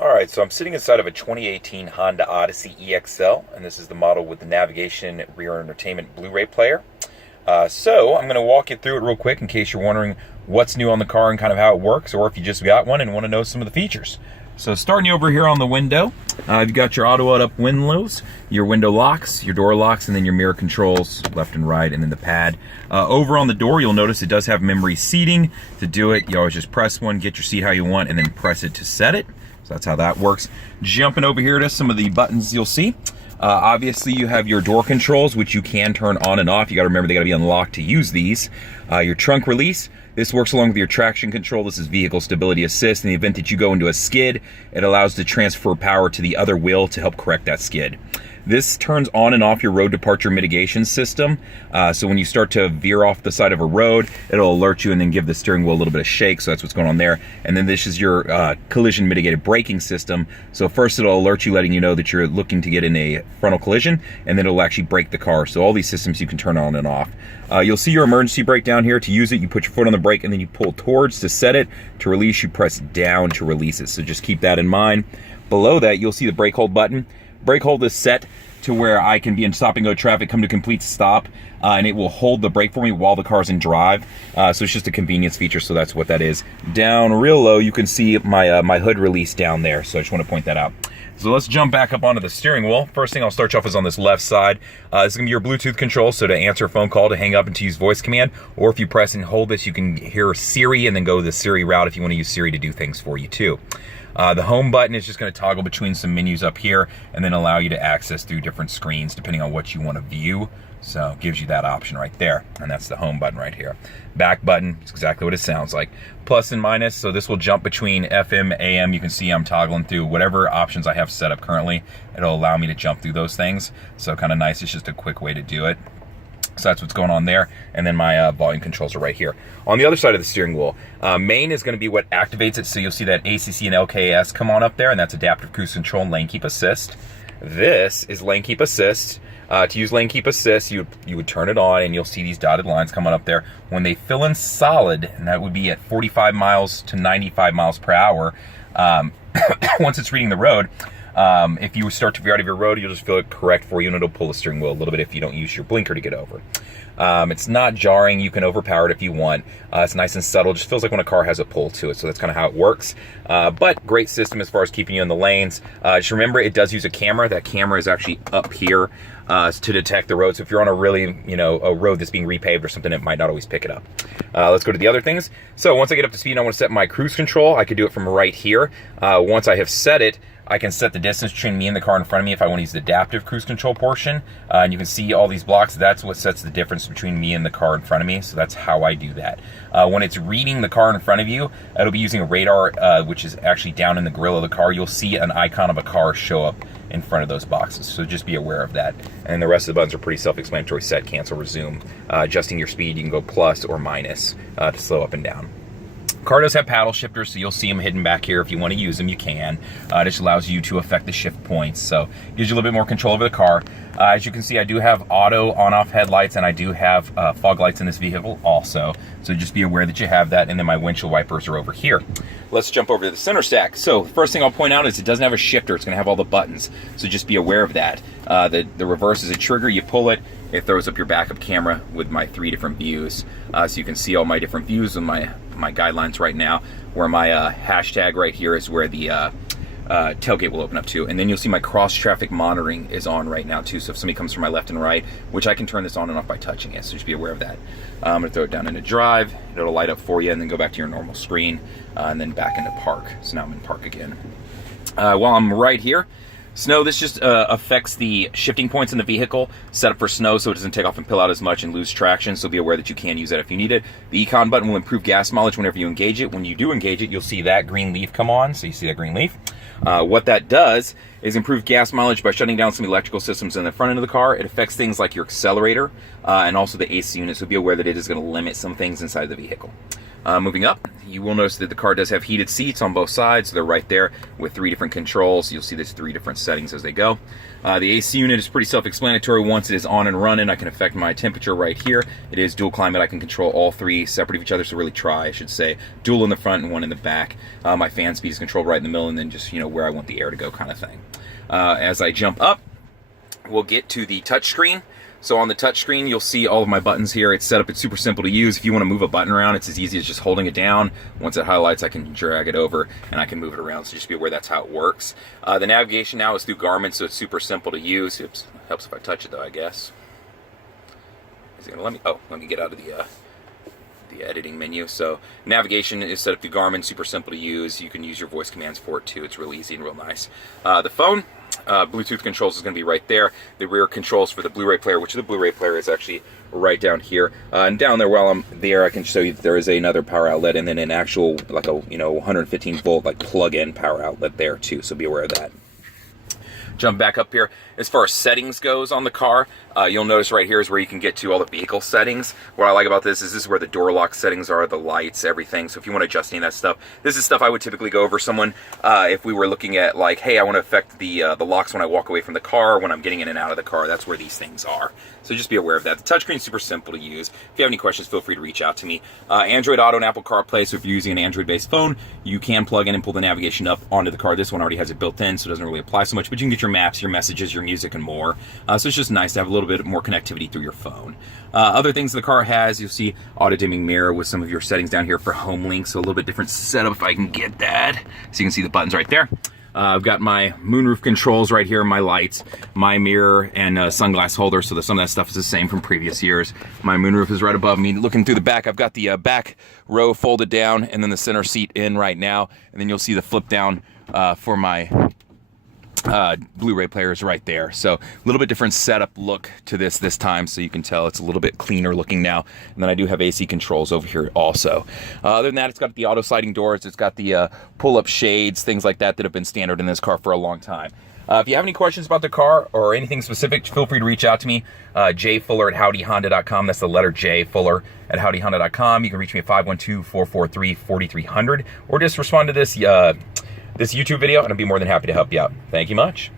Alright, so I'm sitting inside of a 2018 Honda Odyssey EXL, and this is the model with the navigation rear entertainment Blu-ray player. So I'm going to walk you through it real quick in case you're wondering what's new on the car and kind of how it works, or if you just got one and want to know some of the features. So starting you over here on the window, you've got your auto up windows, your window locks, your door locks, and then your mirror controls left and right, and then the pad. Over on the door, you'll notice it does have memory seating. To do it, you always just press one, get your seat how you want, and then press it to set it. So that's how that works. Jumping over here to some of the buttons you'll see. Obviously you have your door controls, which you can turn on and off. You gotta remember they gotta be unlocked to use these. Your trunk release, this works along with your traction control. This is vehicle stability assist. In the event that you go into a skid, it allows to transfer power to the other wheel to help correct that skid. This turns on and off your road departure mitigation system. So when you start to veer off the side of a road, it'll alert you and then give the steering wheel a little bit of shake. So that's what's going on there. And then this is your collision mitigated braking system. So first it'll alert you, letting you know that you're looking to get in a frontal collision, and then it'll actually brake the car. So all these systems you can turn on and off. You'll see your emergency brake down here. To use it, you put your foot on the brake and then you pull towards to set it. To release, you press down to release it. So just keep that in mind. Below that, you'll see the brake hold button. Brake hold is set to where I can be in stop and go traffic, come to complete stop, and it will hold the brake for me while the car's in drive. So it's just a convenience feature, so that's what that is. Down real low, you can see my my hood release down there, so I just want to point that out. So let's jump back up onto the steering wheel. First thing I'll start you off is on this left side. This is going to be your Bluetooth control, so to answer a phone call, to hang up, and to use voice command, or if you press and hold this, you can hear Siri and then go the Siri route if you want to use Siri to do things for you too. The home button is just going to toggle between some menus up here and then allow you to access through different screens depending on what you want to view. So it gives you that option right there, and that's the home button right here. Back button is exactly what it sounds like. Plus and minus, so this will jump between FM, AM. You can see I'm toggling through whatever options I have set up currently. It'll allow me to jump through those things. So kind of nice, it's just a quick way to do it. So that's what's going on there, and then my volume controls are right here. On the other side of the steering wheel, main is going to be what activates it, so you'll see that ACC and LKS come on up there, and that's adaptive cruise control and lane keep assist. This is lane keep assist. To use lane keep assist, you would turn it on, and you'll see these dotted lines coming up there. When they fill in solid, and that would be at 45 miles to 95 miles per hour, once it's reading the road, if you start to veer out of your road, you'll just feel it correct for you, and it'll pull the steering wheel a little bit if you don't use your blinker to get over. It's not jarring. You can overpower it if you want. It's nice and subtle. It just feels like when a car has a pull to it, so that's kind of how it works. But great system as far as keeping you in the lanes. Just remember, it does use a camera. That camera is actually up here to detect the road. So if you're on a really, a road that's being repaved or something, it might not always pick it up. Let's go to the other things. So once I get up to speed and I want to set my cruise control, I could do it from right here. Once I have set it, I can set the distance between me and the car in front of me if I want to use the adaptive cruise control portion. And you can see all these blocks. That's what sets the difference between me and the car in front of me. So that's how I do that. When it's reading the car in front of you, it'll be using a radar, which is actually down in the grill of the car. You'll see an icon of a car show up in front of those boxes. So just be aware of that. And the rest of the buttons are pretty self-explanatory. Set, cancel, resume. Adjusting your speed, you can go plus or minus to slow up and down. Car does have paddle shifters, so you'll see them hidden back here. If you want to use them, you can. It just allows you to affect the shift points, so it gives you a little bit more control over the car. As you can see, I do have auto on-off headlights, and I do have fog lights in this vehicle also, so just be aware that you have that. And then my windshield wipers are over here. Let's jump over to the center stack. So the first thing I'll point out is it doesn't have a shifter. It's going to have all the buttons, so just be aware of that. The reverse is a trigger. You pull it, it throws up your backup camera with my 3 different views, so you can see all my different views of my guidelines right now, where my hashtag right here is where the tailgate will open up to. And then you'll see my cross traffic monitoring is on right now too, so if somebody comes from my left and right, which I can turn this on and off by touching it, so just be aware of that. I'm going to throw it down into drive, it'll light up for you, and then go back to your normal screen, and then back into park. So now I'm in park again. While I'm right here, snow, this just affects the shifting points in the vehicle, set up for snow so it doesn't take off and pill out as much and lose traction, so be aware that you can use that if you need it. The Econ button will improve gas mileage whenever you engage it. When you do engage it, you'll see that green leaf come on, so you see that green leaf. What that does is improve gas mileage by shutting down some electrical systems in the front end of the car. It affects things like your accelerator and also the AC unit, so be aware that it is going to limit some things inside the vehicle. Moving up, you will notice that the car does have heated seats on both sides. So they're right there with 3 different controls. You'll see there's 3 different settings as they go. The AC unit is pretty self-explanatory. Once it is on and running, I can affect my temperature right here. It is dual climate. I can control all 3 separate of each other, so really I should say. Dual in the front and 1 in the back. My fan speed is controlled right in the middle, and then just, where I want the air to go kind of thing. As I jump up, we'll get to the touchscreen. So on the touchscreen, you'll see all of my buttons here. It's set up, it's super simple to use. If you want to move a button around, it's as easy as just holding it down. Once it highlights, I can drag it over and I can move it around. So just be aware that's how it works. The navigation now is through Garmin, so it's super simple to use. Oops, helps if I touch it though, I guess. Is it gonna let me? Oh, let me get out of the editing menu. So navigation is set up through Garmin, super simple to use. You can use your voice commands for it too. It's real easy and real nice. The phone, Bluetooth controls is going to be right there. The rear controls for the Blu-ray player, which the Blu-ray player is actually right down here. And down there, while I'm there, I can show you that there is another power outlet and then an actual, like a 115 volt like plug-in power outlet there too. So be aware of that. Jump back up here. As far as settings goes on the car, you'll notice right here is where you can get to all the vehicle settings. What I like about this is where the door lock settings are, the lights, everything. So if you want to adjust any of that stuff, this is stuff I would typically go over someone if we were looking at like, hey, I want to affect the locks when I walk away from the car, when I'm getting in and out of the car. That's where these things are. So just be aware of that. The touchscreen is super simple to use. If you have any questions, feel free to reach out to me. Android Auto and Apple CarPlay. So if you're using an Android-based phone, you can plug in and pull the navigation up onto the car. This one already has it built in, so it doesn't really apply so much. But you can get your maps, your messages, your music, and more. So it's just nice to have a little bit more connectivity through your phone. Other things the car has, you'll see auto dimming mirror with some of your settings down here for home link. So a little bit different setup if I can get that. So you can see the buttons right there. I've got my moonroof controls right here, my lights, my mirror, and sunglass holder. So some of that stuff is the same from previous years. My moonroof is right above me. Looking through the back, I've got the back row folded down and then the center seat in right now. And then you'll see the flip down for my Blu-ray players right there. So a little bit different setup look to this time, so you can tell it's a little bit cleaner looking now. And then I do have AC controls over here also. Other than that, it's got the auto sliding doors, it's got the pull-up shades, things like that have been standard in this car for a long time. If you have any questions about the car or anything specific, feel free to reach out to me. jfuller@howdyhonda.com. That's the letter J, Fuller @howdyhonda.com. You can reach me at 512-443-4300, or just respond to this YouTube video, and I'll be more than happy to help you out. Thank you much.